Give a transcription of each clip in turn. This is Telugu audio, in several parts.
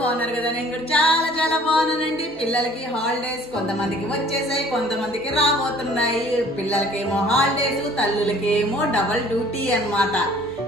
బాగున్నారు కదా? నేను కూడా చాలా చాలా బాగున్నానండి. పిల్లలకి హాలిడేస్ కొంతమందికి వచ్చేసాయి, కొంతమందికి రాబోతున్నాయి. పిల్లలకేమో హాలిడేస్, తల్లులకేమో డబల్ డ్యూటీ అన్నమాట.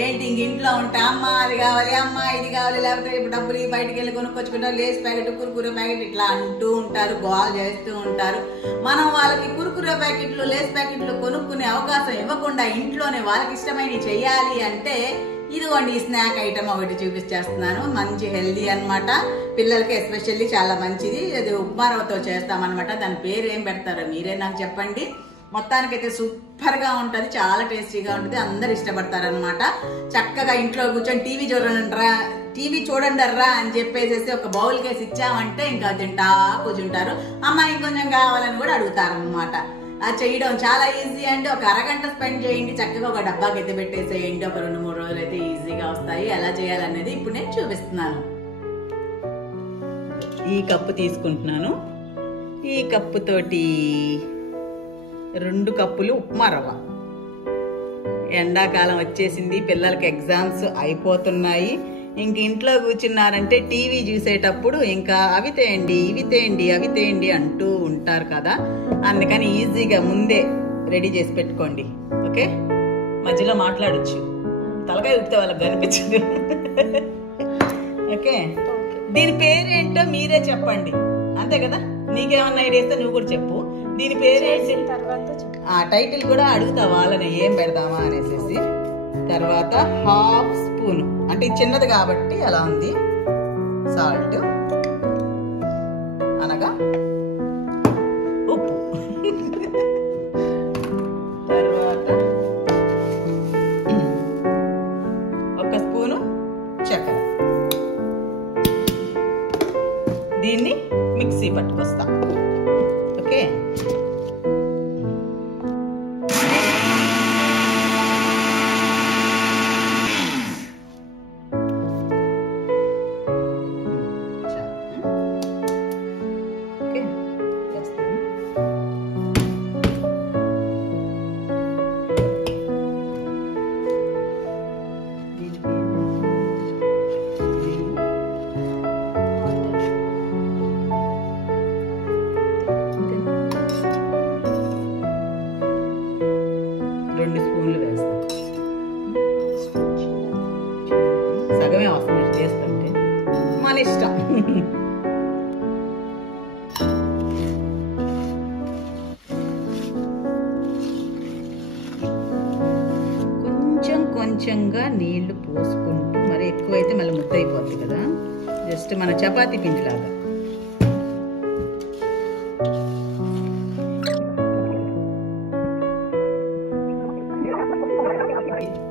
ఏంటి ఇంక ఇంట్లో ఉంటే అమ్మ అది కావాలి, అమ్మ ఇది కావాలి, లేకపోతే ఇప్పుడు డబ్బులు బయటకు వెళ్ళి కొనుక్కొచ్చుకుంటారు, లేస్ ప్యాకెట్, కురుకురే ప్యాకెట్ ఇట్లా అంటూ ఉంటారు, గోల్ చేస్తూ ఉంటారు. మనం వాళ్ళకి కురుకురే ప్యాకెట్లు, లేస్ ప్యాకెట్లు కొనుక్కునే అవకాశం ఇవ్వకుండా ఇంట్లోనే వాళ్ళకి ఇష్టమైనవి చెయ్యాలి అంటే ఇదిగోండి ఈ స్నాక్ ఐటమ్ ఒకటి చూపించేస్తున్నాను. మంచి హెల్దీ అనమాట, పిల్లలకి ఎస్పెషల్లీ చాలా మంచిది. అది ఉప్మా రవ్వతో చేస్తామన్నమాట. దాని పేరు ఏం పెడతారో మీరే నాకు చెప్పండి. మొత్తానికైతే సూపర్గా ఉంటుంది, చాలా టేస్టీగా ఉంటుంది, అందరు ఇష్టపడతారనమాట. చక్కగా ఇంట్లో కూర్చొని టీవీ చూడండి అని చెప్పేసి ఒక బౌల్ కేసి ఇచ్చామంటే ఇంకా తింటా కూర్చుంటారు. అమ్మాయి కొంచెం కావాలని కూడా అడుగుతారనమాట. అది చేయడం చాలా ఈజీ అండి. ఒక అరగంట స్పెండ్ చేయండి, చక్కగా ఒక డబ్బాకి అయితే పెట్టేసేయండి. ఒక 2-3 రోజులు అయితే ఈజీగా వస్తాయి. ఎలా చేయాలనేది ఇప్పుడు నేను చూపిస్తున్నాను. ఈ కప్పు తీసుకుంటున్నాను. ఈ కప్పుతోటి 2 కప్పులు ఉప్మా రవ్వ. ఎండాకాలం వచ్చేసింది, పిల్లలకి ఎగ్జామ్స్ అయిపోతున్నాయి. ఇంక ఇంట్లో కూర్చున్నారంటే టీవీ చూసేటప్పుడు ఇంకా అవి తేయండి, ఇవి తేయండి, అవి తేయండి అంటూ ఉంటారు కదా. అందుకని ఈజీగా ముందే రెడీ చేసి పెట్టుకోండి. ఓకే, మధ్యలో మాట్లాడచ్చు, తలకాయ ఊపితే వాళ్ళకి కనిపించదు. ఓకే, దీని పేరేంటో మీరే చెప్పండి, అంతే కదా. నీకేమన్నా ఐడియా ఇస్తే నువ్వు కూడా చెప్పు. దీని పేరేంటి? టైటిల్ కూడా అడుగుతా వాళ్ళని, ఏం పెడదామా అనేసి. తర్వాత 1/2 స్పూన్, అంటే చిన్నది కాబట్టి అలా ఉంది, సాల్ట్ అనగా ఉప్పు. తర్వాత 1 స్పూను చక్కెర. దీన్ని మిక్సీ పట్టుకొస్తా. ఓకే, సగమే వస్తుంది చేస్తుంటే, మన ఇష్టం. కొంచెం కొంచెంగా నీళ్లు పోసుకుంటూ, మరి ఎక్కువైతే మళ్ళీ ముద్ద అయిపోద్ది కదా. జస్ట్ మన చపాతీ పిండిలాగా.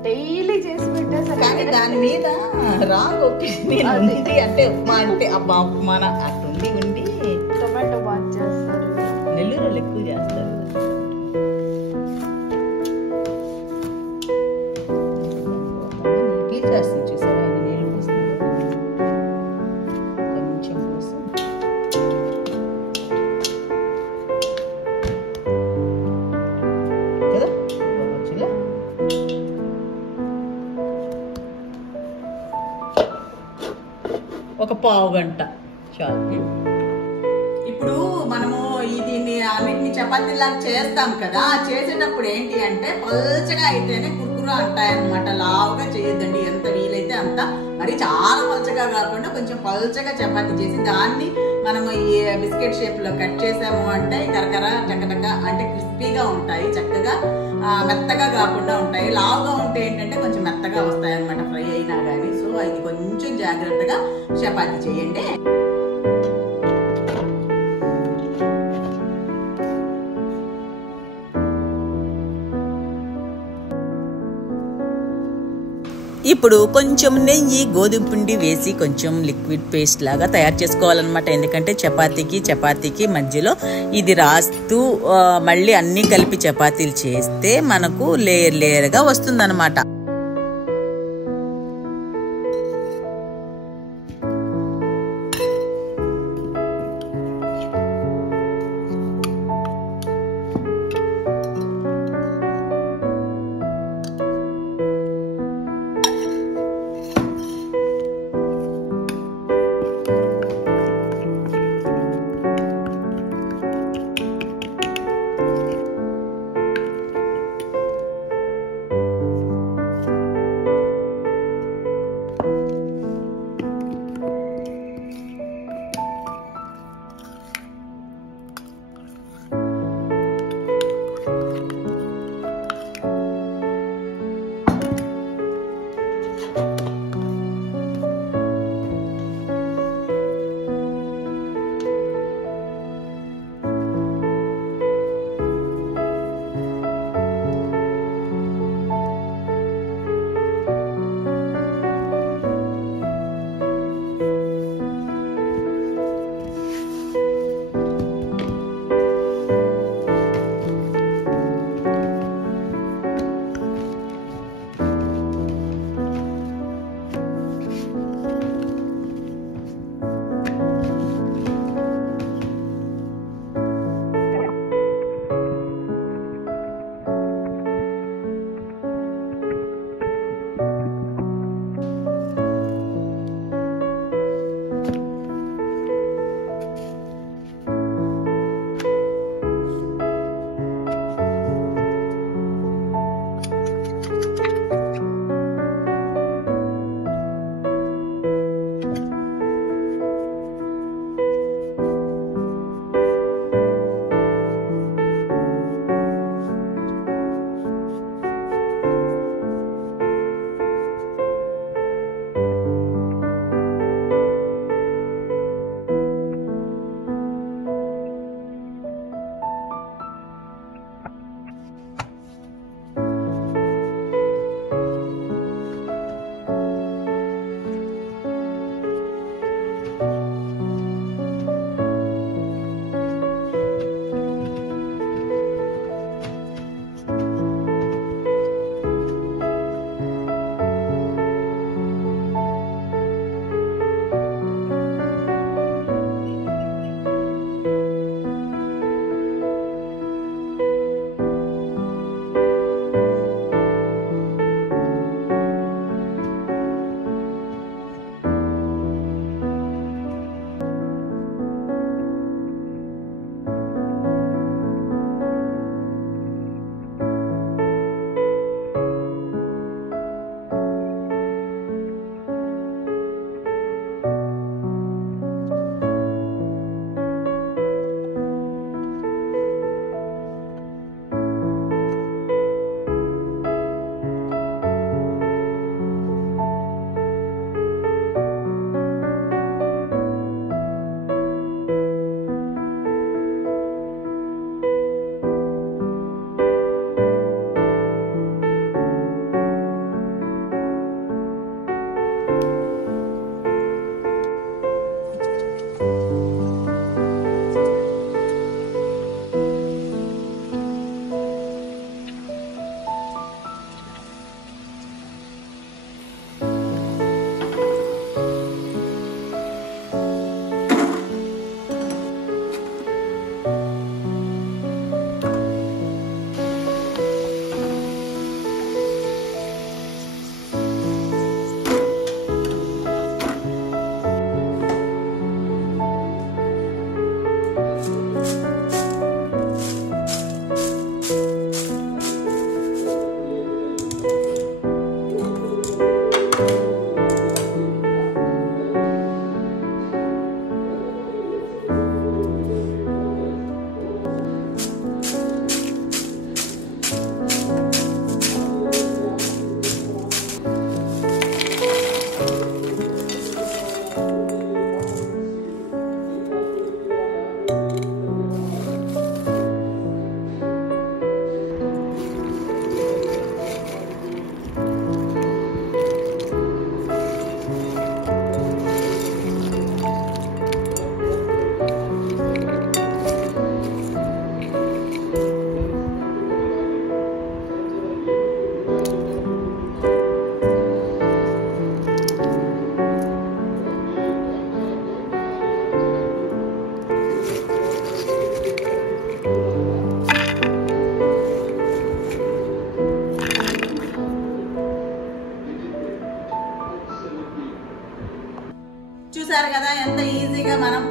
డైలీ చేసి పెట్టేసారు, కానీ దాని మీద రాంగ్ ఒపీనియన్ ఉంది. అంటే ఉప్మా అంటే అబ్బా ఉప్మాన అట్టుండి ఉండి. టొమాటో బాత్ చేస్తారు, నెల్లూరులో ఎక్కువ చేస్తారు. పీల్ చేస్తుంది చూసావా, ఆయన నీళ్ళు పోస్తుంది. కొంచెం పోసి కదా వచ్చులే. ఒక పావు గంట చాలు. ఇప్పుడు మనము దీన్ని అన్నింటినీ చపాతీలాగా చేస్తాం కదా. చేసేటప్పుడు ఏంటి అంటే పల్చగా అయితేనే కుర్కురా అంటాయన్నమాట. లావుగా చేయొద్దండి, ఎంత వీలైతే అంత. మరి చాలా పల్చగా కాకుండా కొంచెం పల్చగా చపాతీ చేసి దాన్ని మనము ఈ బిస్కెట్ షేప్ లో కట్ చేసాము అంటే కరకర టకటక అంటే క్రిస్పీగా ఉంటాయి, చక్కగా మెత్తగా కాకుండా ఉంటాయి. లావుగా ఉంటే ఏంటంటే కొంచెం మెత్తగా వస్తాయి అన్నమాట ఫ్రై అయినా కానీ. సో ఇది కొంచెం జాగ్రత్తగా చపాతీ చేయండి. ఇప్పుడు కొంచెం నెయ్యి, గోధుమ పిండి వేసి కొంచెం లిక్విడ్ పేస్ట్ లాగా తయారు చేసుకోవాలన్నమాట. ఎందుకంటే చపాతీకి మధ్యలో ఇది రాస్తూ మళ్ళీ అన్నీ కలిపి చపాతీలు చేస్తే మనకు లేయర్గా వస్తుందన్నమాట.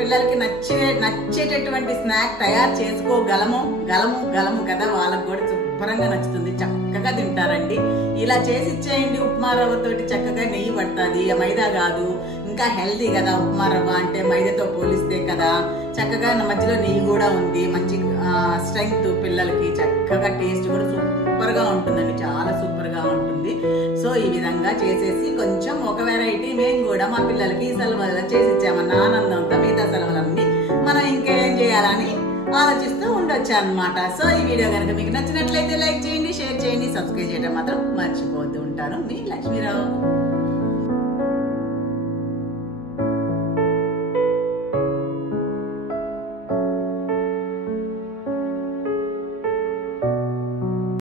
పిల్లలకి నచ్చేటటువంటి స్నాక్ తయారు చేసుకోగలము కదా, వాళ్ళకు కూడా శుభ్రంగా నచ్చుతుంది, చక్కగా తింటారండి. ఇలా చేసి ఇచ్చేయండి. ఉప్మా రవ్వతోటి చక్కగా నెయ్యి పడుతుంది, మైదా కాదు, ఇంకా హెల్దీ కదా ఉప్మా రవ్వ అంటే, మైదాతో పోలిస్తే కదా. చక్కగా మధ్యలో నెయ్యి కూడా ఉంది, మంచి స్ట్రెంగ్త్ పిల్లలకి, చక్కగా టేస్ట్ కూడా సూపర్గా ఉంటుందండి, చాలా సూపర్గా ఉంటుంది. సో ఈ విధంగా చేసేసి కొంచెం ఒక వెరైటీ మేము కూడా మా పిల్లలకి ఈ సెలవులలో చేసి ఇచ్చామన్న ఆనందంతో మిగతా సెలవులన్నీ మనం ఇంకేం చేయాలని ఆలోచిస్తూ ఉండొచ్చు అనమాట. సో ఈ వీడియో కనుక మీకు నచ్చినట్లయితే లైక్ చేయండి, షేర్ చేయండి, సబ్స్క్రైబ్ చేయడం మాత్రం మర్చిపోతూ ఉంటాను. మీ లక్ష్మీరావు.